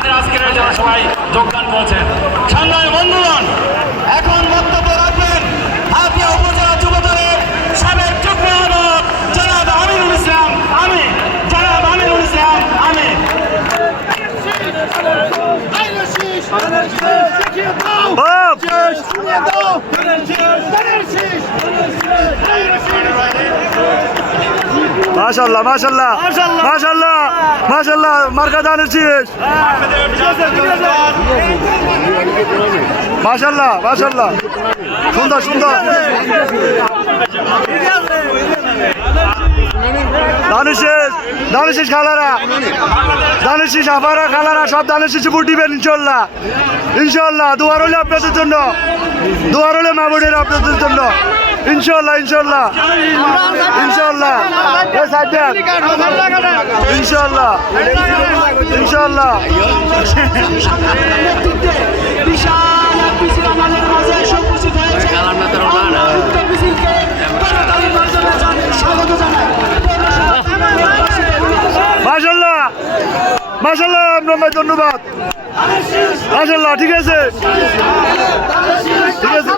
আমাদের আজকের এই জনসভায় যোগদান করেছেন। সংগ্রামী বন্ধুগণ, এখন বক্তব্য রাখবেন হাতিয়া উপজেলা যুবদলের সাবেক যুগ্ম আহ্বায়ক জনাব আমিনুল ইসলাম। জনাব আমিনুল ইসলাম। মাশাআল্লাহ মাশাআল্লাহ মাশাআল্লাহ মাশাআল্লাহ মার্কা দানের শেষ মাশাআল্লাহ মাশাআল্লাহ সুন্দর সুন্দর দানের শেষ খালারা দানের শেষ আবারা খালারা সব দানের শেষে ভোট দিবেন ইনশাআল্লাহ ইনশাআল্লাহ। দুয়ার হলে আপনাদের জন্য, দুয়ার হলে মা বোনের আপনাদের জন্য ইনশাআল্লাহ ইনশাআল্লাহ ইনশাআল্লাহ ইনশাআল্লাহ ইনশাআল্লাহ। মাশাআল্লাহ মাশাআল্লাহ আপনার ধন্যবাদ মাশাআল্লাহ। ঠিক আছে ঠিক আছে।